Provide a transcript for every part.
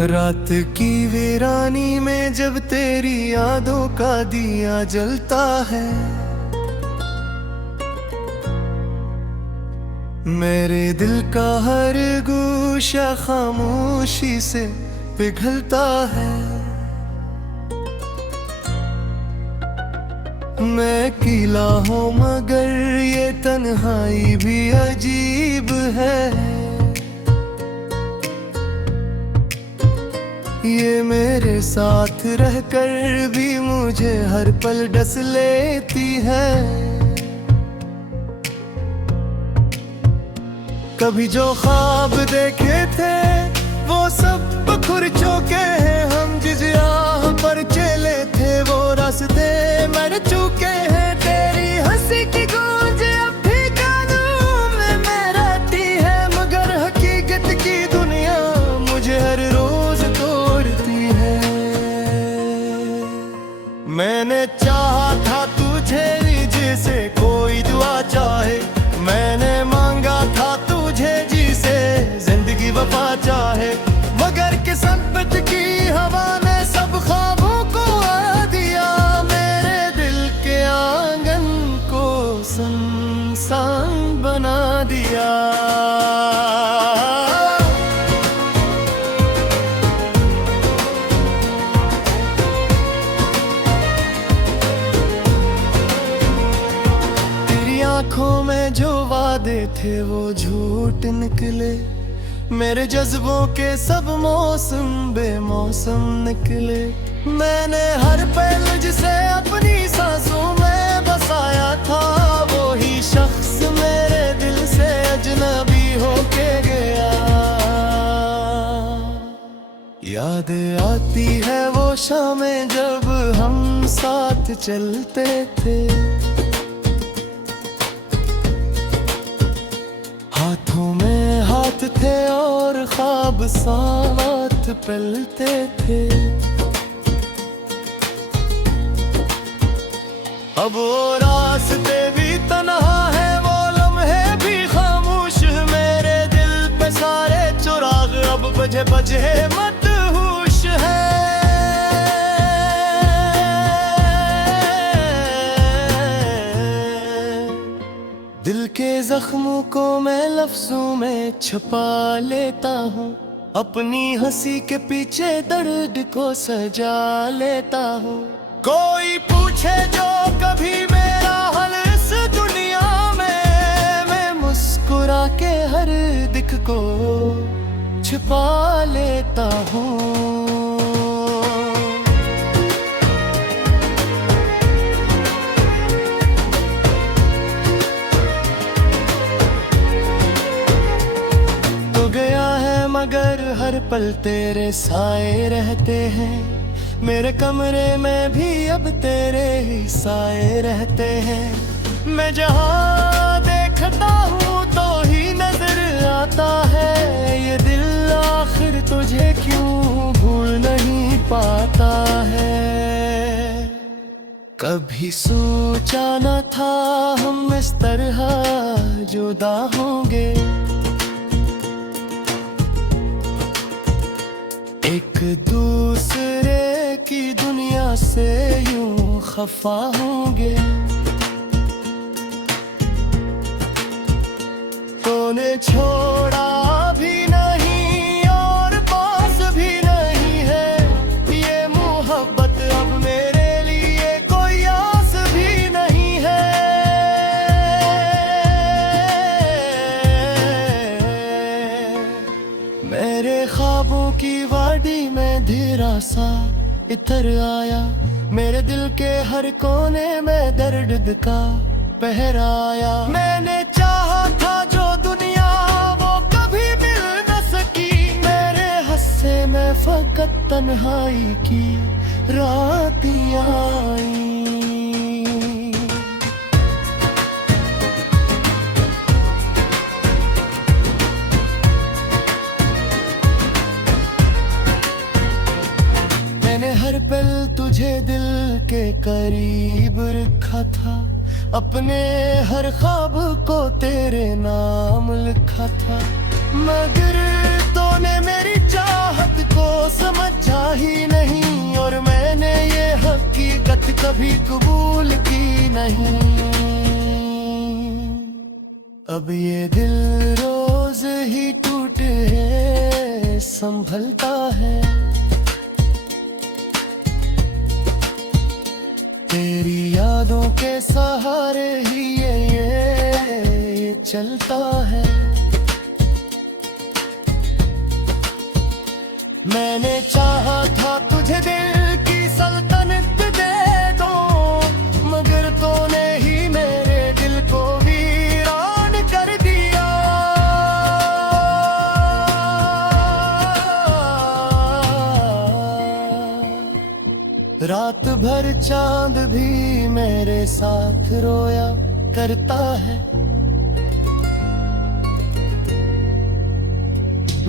रात की वीरानी में जब तेरी यादों का दिया जलता है, मेरे दिल का हर गोशा खामोशी से पिघलता है। मैं अकेला हूँ मगर ये तन्हाई भी अजीब है। ये मेरे साथ रहकर भी मुझे हर पल डस लेती है। कभी जो ख्वाब देखे थे वो सब बिखर चुके हैं। हम जिस राह पर चले थे वो रास्ते मर चुके हैं। तेरी हंसी की गूंज अब भी कानों में रहती है, मगर हकीकत की दुनिया मुझे हर रोज तोड़ती है। मैंने चाहा था तुझे जिसे कोई दुआ चाहे, मैंने मांगा था तुझे जिसे जिंदगी वफा चाहे, मगर किस्मत की हवा ने सब ख्वाबों को उड़ा दिया। मेरे दिल के आंगन को सुनसान बना दिया। तेरी आंखों में जो वादे थे वो झूठ निकले, मेरे जज्बों के सब मौसम बेमौसम निकले। मैंने हर पल जिसे अपनी सांसों में बसाया था, वो ही शख्स मेरे दिल से अजनबी होके गया। याद आती है वो शामें जब हम साथ चलते थे, हाथों में हाथ थे और ख्वाब साथ पलते थे। अब वो रास्ते भी तन्हा है, वो लम्हे भी खामोश, मेरे दिल पे सारे चुराग अब बजे बजे मदहोश है। दिल के जख्मों को मैं लफ्जों में छुपा लेता हूँ, अपनी हंसी के पीछे दर्द को सजा लेता हूँ। कोई पूछे जो कभी मेरा हाल इस दुनिया में, मैं मुस्कुरा के हर दिख को छुपा लेता हूँ। मगर हर पल तेरे साए रहते हैं, मेरे कमरे में भी अब तेरे ही साए रहते हैं। मैं जहाँ देखता हूँ तो ही नजर आता है, ये दिल आखिर तुझे क्यों भूल नहीं पाता है। कभी सोचा न था हम इस तरह जुदा होंगे, एक दूसरे की दुनिया से यूं खफा होंगे। तूने छोड़ा भी नहीं और पास भी नहीं है, ये मोहब्बत अब मेरे लिए कोई आस भी नहीं है। मेरे ख्वाबों की वादी में धीरा सा इतर आया, मेरे दिल के हर कोने में दर्द का पहराया। मैंने चाहा था जो दुनिया वो कभी मिल न सकी, मेरे हस्से में फकत तन्हाई की रातियां आई। हर पल तुझे दिल के करीब रखा था, अपने हर ख्वाब को तेरे नाम लिखा था, मगर तूने मेरी चाह चाहत को समझा ही नहीं, और मैंने ये हकीकत कभी कबूल की नहीं। अब ये दिल रोज ही टूटे संभलता है, तेरी यादों के सहारे ही ये चलता है। मैंने चाहा था तुझे दिल की सल्तनत दे दो, मगर तूने ही मेरे दिल को वीरान कर दिया। रात भर चांद भी मेरे साथ रोया करता है,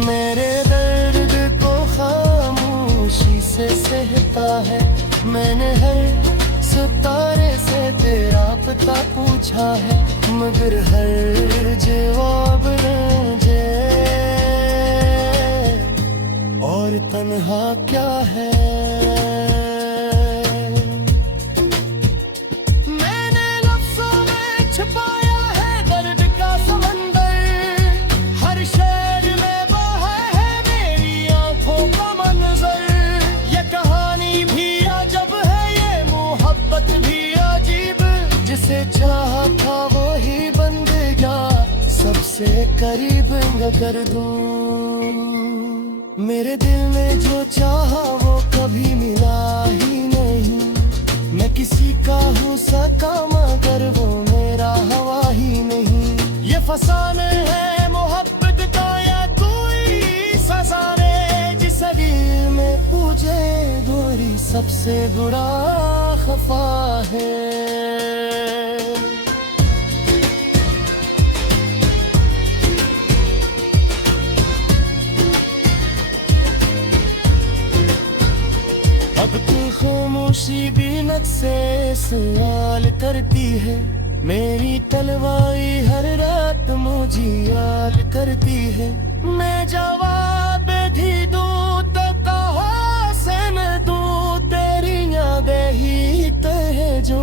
मेरे दर्द को खामोशी से सहता है। मैंने हर सितारे से तेरा पता पूछा है, मगर हर जवाब मुझे और तन्हा क्या है। मैंने लफ्ज़ों में छुपाया है दर्द का समंदर, हर शहर में बहा है मेरी आंखों का मंजर। ये कहानी भी अजब है, ये मोहब्बत भी अजीब, जिसे चाहा था वो ही बन गया सबसे करीब कर दूं। मेरे दिल ने जो चाहा वो कभी मिला ही नहीं, मैं किसी का हो सका मगर वो मेरा हवा ही नहीं। ये फसाने है मोहब्बत का या कोई फसाने, जिस दिल में पूछे गोरी सबसे बुरा खफा है। अब तू खामोशी भी नक से सवाल करती है, मेरी तलवाई हर रात मुझे याद करती है। मैं जवाब भी दूं तो कहाँ से न दूं, तेरी यादें ही तो है जो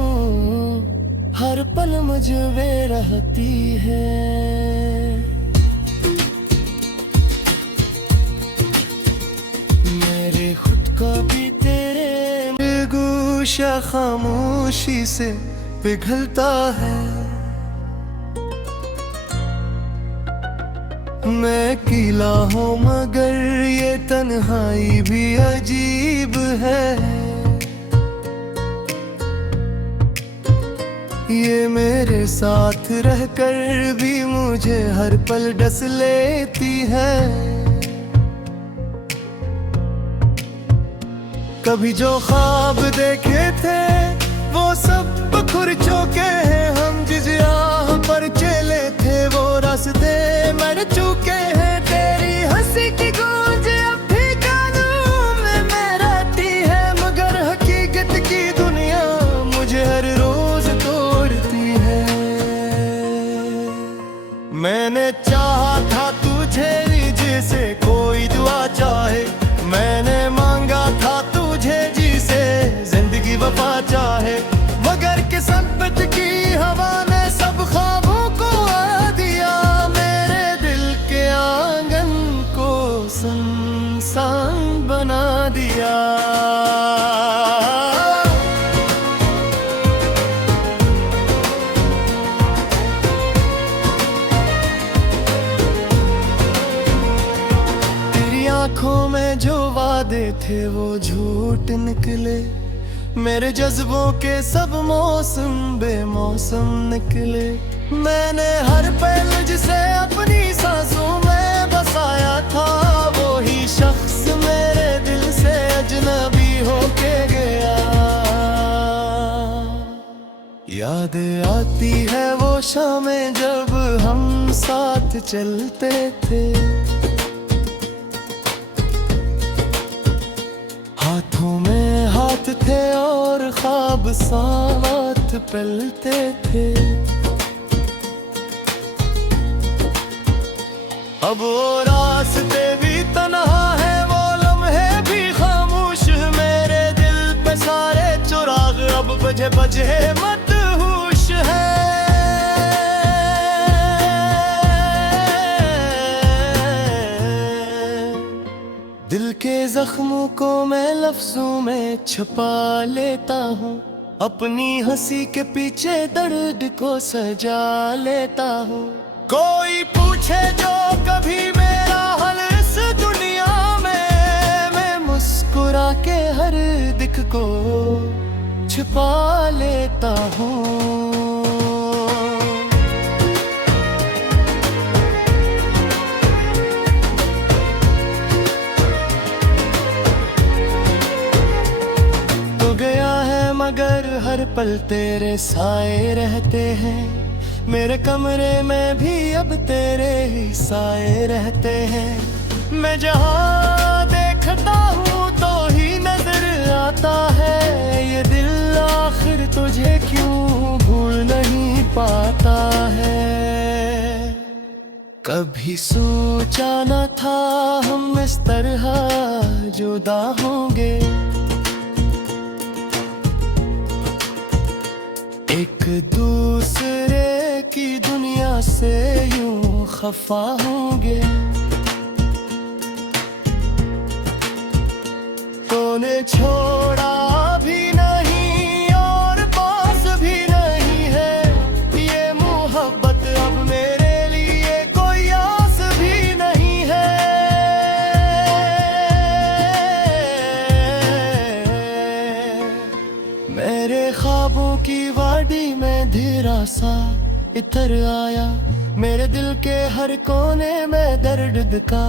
हर पल मुझ में रहती है। मेरे खुद का भी तेरे गुस्सा खामोशी से पिघलता है। मैं अकेला हूँ मगर ये तन्हाई भी अजीब है, ये मेरे साथ रहकर भी मुझे हर पल डस लेती है। कभी जो ख्वाब देखे थे वो सब बिखर चुके हैं, हम जिस राह पर चले थे वो रास्ते मर चुके हैं। तेरी हंसी की गूंज अब भी कानों में रहती है, मगर हकीकत की दुनिया मुझे हर रोज तोड़ती है। मैंने चाहा था तुझे जिसे कोई दुआ चाहे, मैंने मांगा था तुझे जिसे जिंदगी वफा चाहे, मगर किस्मत की हवा ने सब ख्वाबों को उड़ा दिया। मेरे दिल के आंगन को सुनसान बना दिया। तेरी आंखों में जो वादे थे वो झूठ निकले, मेरे जज्बों के सब मौसम बेमौसम निकले। मैंने हर पल जिसे अपनी सांसों में बसाया था, वो ही शख्स मेरे दिल से अजनबी होके गया। याद आती है वो शामें जब हम साथ चलते थे, हाथों में हाथ थे और ख्वाब साथ पलते थे। अब वो रास्ते भी तन्हा है, वो बजे बजे मत होश है। दिल के जख्मों को मैं लफ्जों में छुपा लेता हूँ, अपनी हंसी के पीछे दर्द को सजा लेता हूँ। कोई पूछे जो कभी मेरा हाल इस दुनिया में, मैं मुस्कुरा के हर दिख को छुपा लेता हूँ। मगर हर पल तेरे साए रहते हैं, मेरे कमरे में भी अब तेरे ही साए रहते हैं। मैं जहाँ देखता हूँ तो ही नजर आता है, ये दिल आखिर तुझे क्यों भूल नहीं पाता है। कभी सोचा न था हम इस तरह जुदा होंगे, एक दूसरे की दुनिया से यूं खफा होंगे। तूने छोड़ा भी नहीं और पास भी नहीं है, ये मोहब्बत अब मेरे लिए कोई आस भी नहीं है। मेरे ख्वाबों की वादी में धीरा सा इतर आया, मेरे दिल के हर कोने में दर्द का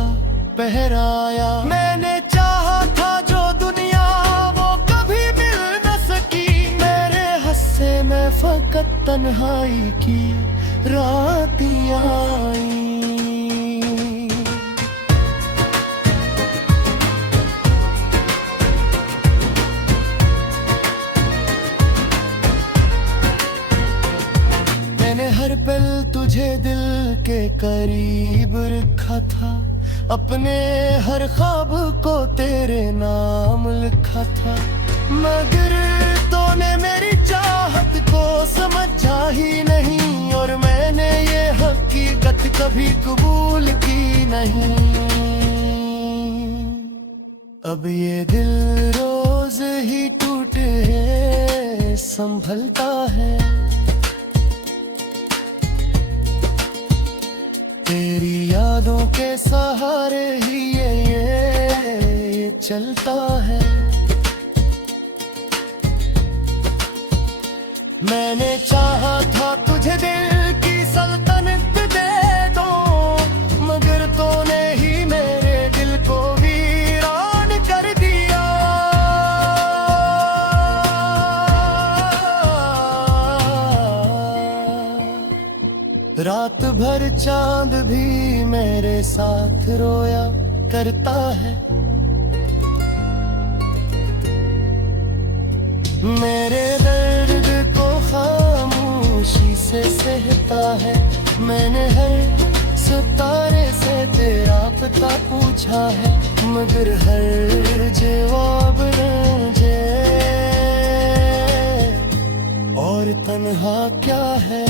पहराया। मैंने चाहा था जो दुनिया वो कभी मिल न सकी, मेरे हस्से में फकत तन्हाई की रातियां आई। हर पल तुझे दिल के करीब रखा था, अपने हर ख्वाब को तेरे नाम लिखा था। मगर तूने मेरी चाहत को समझा ही नहीं, और मैंने ये हकीकत कभी कबूल की नहीं। अब ये दिल रोज ही टूटे संभलता है, तेरी यादों के सहारे ही ये चलता है। मैंने चाहा था तुझे दिल की सल्तनत दे दो, मगर तूने ही मेरे दिल को वीरान कर दिया। रात भर चांद भी मेरे साथ रोया करता है, मेरे दर्द को खामोशी से सहता है। मैंने हर सितारे से तेरा पता पूछा है, मगर हर जवाब मुझे और तन्हा क्या है।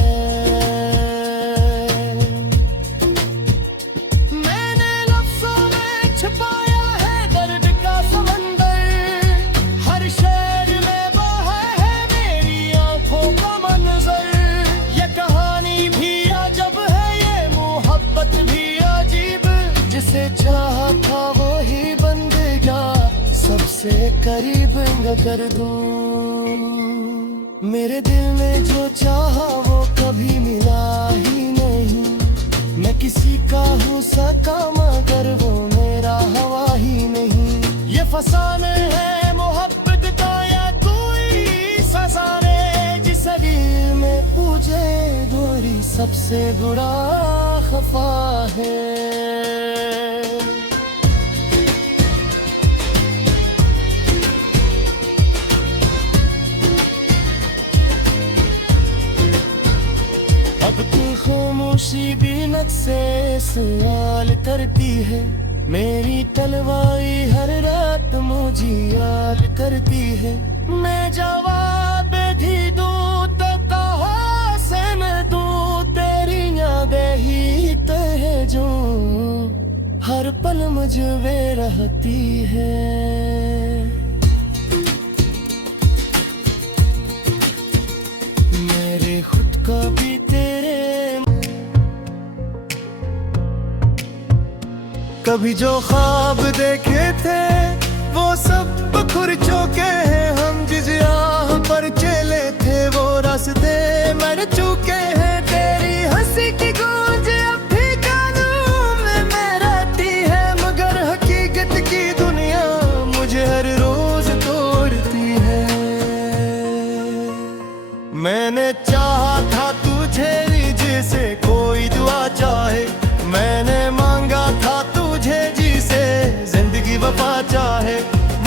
चाहा था वो ही बन गया, सबसे करीब कर दूं। मेरे दिल में जो चाहा वो कभी मिला ही नहीं, मैं किसी का हो सका मगर वो मेरा हवा ही नहीं। ये फसाने है मोहब्बत का या कोई सजाने, जिस दिल में पूछे दूरी सबसे बुरा खफा है। खामोशी भी नक से सवाल करती है, मेरी तलवारी हर रात मुझे याद करती है। मैं जवाब मुझ में रहती है। मेरे खुद का भी तेरे कभी जो ख्वाब देखे थे वो सब बिखर चुके हैं। हम जिस राह पर चले थे वो रास्ते मर चुके हैं। तेरी हंसी की गूंज अब भी कानों में रहती है, मगर हकीकत की दुनिया मुझे हर रोज तोड़ती है। मैंने चाहा था तुझे जिसे कोई दुआ चाहे, मैंने मांगा था तुझे जिसे जिंदगी वफा चाहे,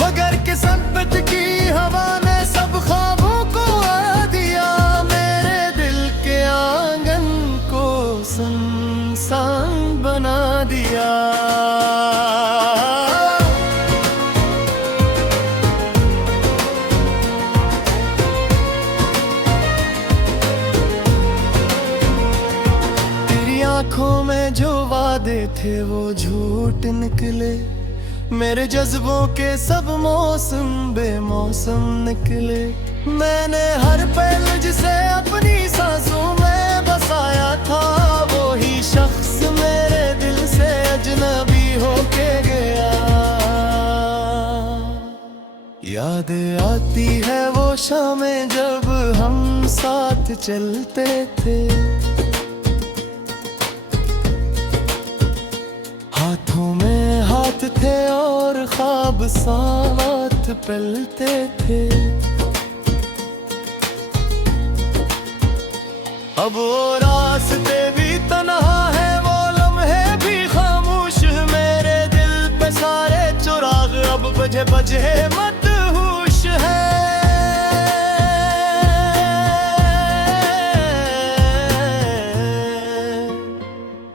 मगर किस्मत की हवा ने सब ख्वाबों को उड़ा दिया। मेरे दिल के आंगन को सुनसान बना दिया। तेरी आंखों में जो वादे थे वो झूठ निकले, मेरे जज्बों के सब मौसम बेमौसम निकले। मैंने हर पल जिसे अपनी सांसों में बसाया था, वो ही शख्स मेरे दिल से अजनबी होके गया। याद आती है वो शामें जब हम साथ चलते थे, हाथों में हाथ थे और ख्वाब साथ पलते थे। अब वो रास्ते भी तन्हा है, वो लम्हे भी खामोश, मेरे दिल पे सारे चुराग अब बजे बजे मदहोश है।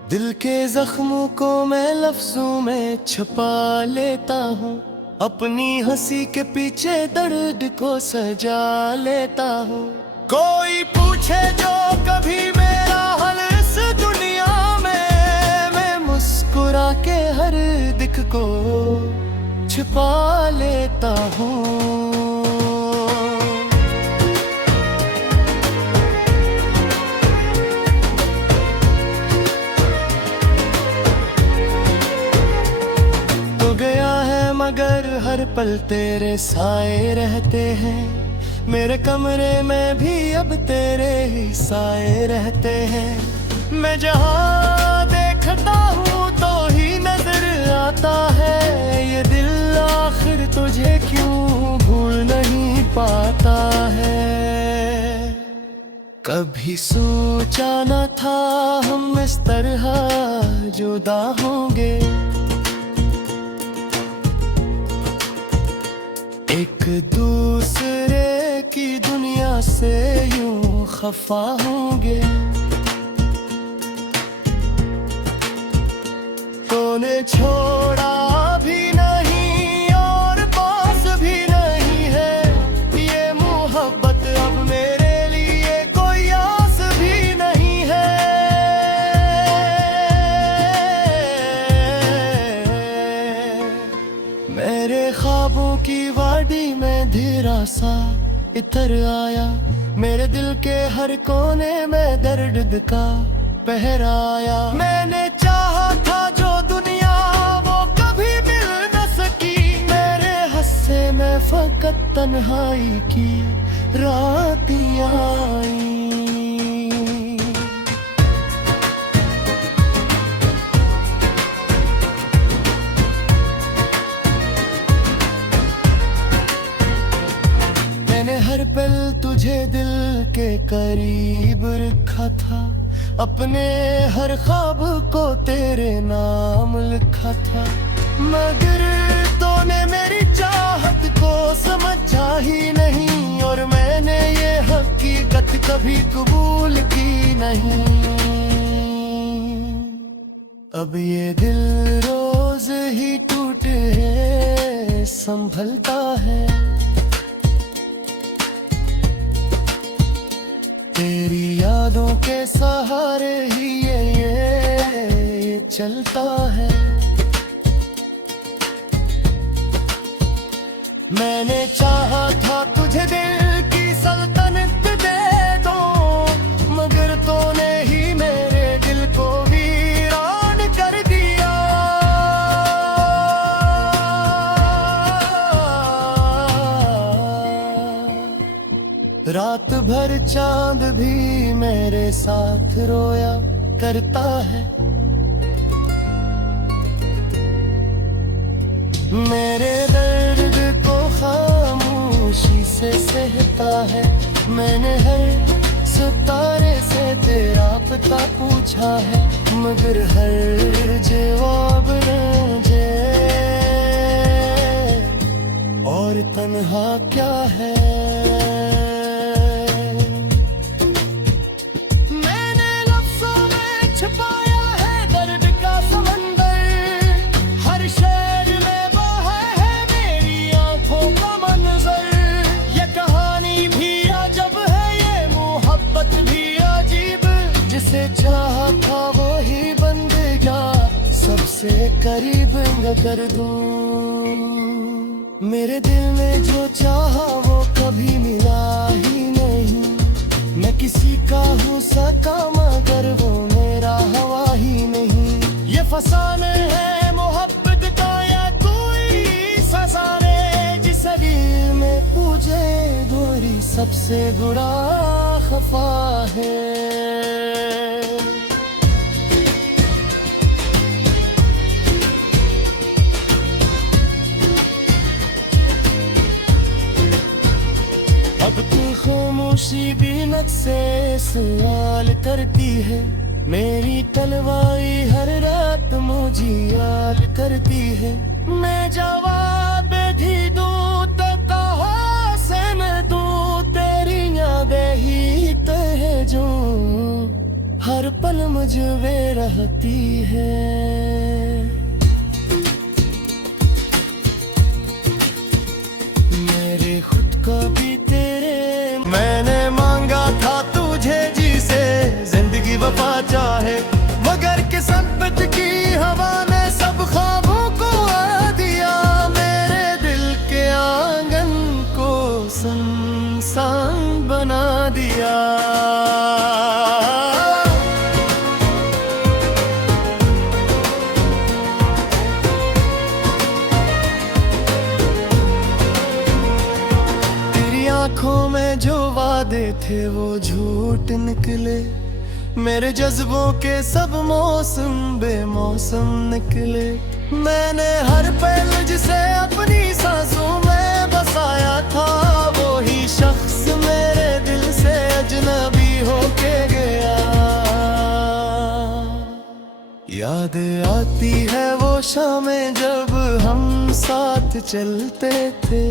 दिल के जख्मों को मैं लफ्जों में छुपा लेता हूँ, अपनी हंसी के पीछे दर्द को सजा लेता हूँ। कोई पूछे जो कभी मेरा हाल इस दुनिया में, मैं मुस्कुरा के हर दिख को छुपा लेता हूँ। मगर हर पल तेरे साए रहते हैं, मेरे कमरे में भी अब तेरे ही साए रहते हैं। मैं जहाँ देखता हूँ तो ही नजर आता है, ये दिल आखिर तुझे क्यों भूल नहीं पाता है। कभी सोचा न था हम इस तरह जुदा होंगे, एक दूसरे की दुनिया से यूं खफा होंगे। तूने छोड़ा भी नहीं और पास भी नहीं है, ये मोहब्बत अब मेरे लिए कोई आस भी नहीं है। मेरे ख्वाबों की वादी में धीरा सा इतर आया, मेरे दिल के हर कोने में दर्द का पहराया। मैंने चाहा था जो दुनिया वो कभी मिल न सकी, मेरे हस्से में फकत तन्हाई की रातियां आई। हर पल तुझे दिल के करीब रखा था, अपने हर ख्वाब को तेरे नाम लिखा था, मगर तूने मेरी चाहत को समझा ही नहीं, और मैंने ये हकीकत कभी कबूल की नहीं। अब ये दिल रोज ही टूटे संभलता है, तेरी यादों के सहारे ही ये चलता है। मैंने चाहा था तुझे दिल की सल्तनत दे दो, मगर तूने ही मेरे दिल को वीरान कर दिया। रात भर चांद भी मेरे साथ रोया करता है, मेरे दर्द को खामोशी से सहता है। मैंने हर सितारे से तेरा पता पूछा है, मगर हर जवाब मुझे और तन्हा क्या है। मैंने लफ्ज़ों में छुपाया है दर्द का समंदर, हर शहर में बहा है मेरी आंखों का मंजर। ये कहानी भी अजब है, ये मोहब्बत भी अजीब, जिसे चाहा था वो ही बन गया सबसे करीब न कर दूं। मेरे दिल में जो चाहा वो कभी मिला ही नहीं, मैं किसी का हो सका मगर वो मेरा हवा ही नहीं। ये फसाने है मोहब्बत का या कोई फसाने, जिस दिल में पूछे गोरी सबसे बुरा खफा है। अब तू खामोशी भी नक से सवाल करती है, मेरी तलवारी हर रात मुझे याद करती है। मैं जवाब भी दूं तो कहाँ से न दूं, तेरी यादें ही तो है जो हर पल मुझे रहती है। मेरे खुद का भी मैंने मांगा था तुझे जिसे जिंदगी वफा चाहे, मगर किस्मत की हवा ने सब ख्वाबों को उड़ा दिया। मेरे दिल के आंगन को सुनसान बना दिया। आँखों में जो वादे थे वो झूठ निकले, मेरे जज्बों के सब मौसम बेमौसम निकले। मैंने हर पल जिसे अपनी सांसों में बसाया था, वो ही शख्स मेरे दिल से अजनबी होके गया। याद आती है वो शामें जब हम साथ चलते थे,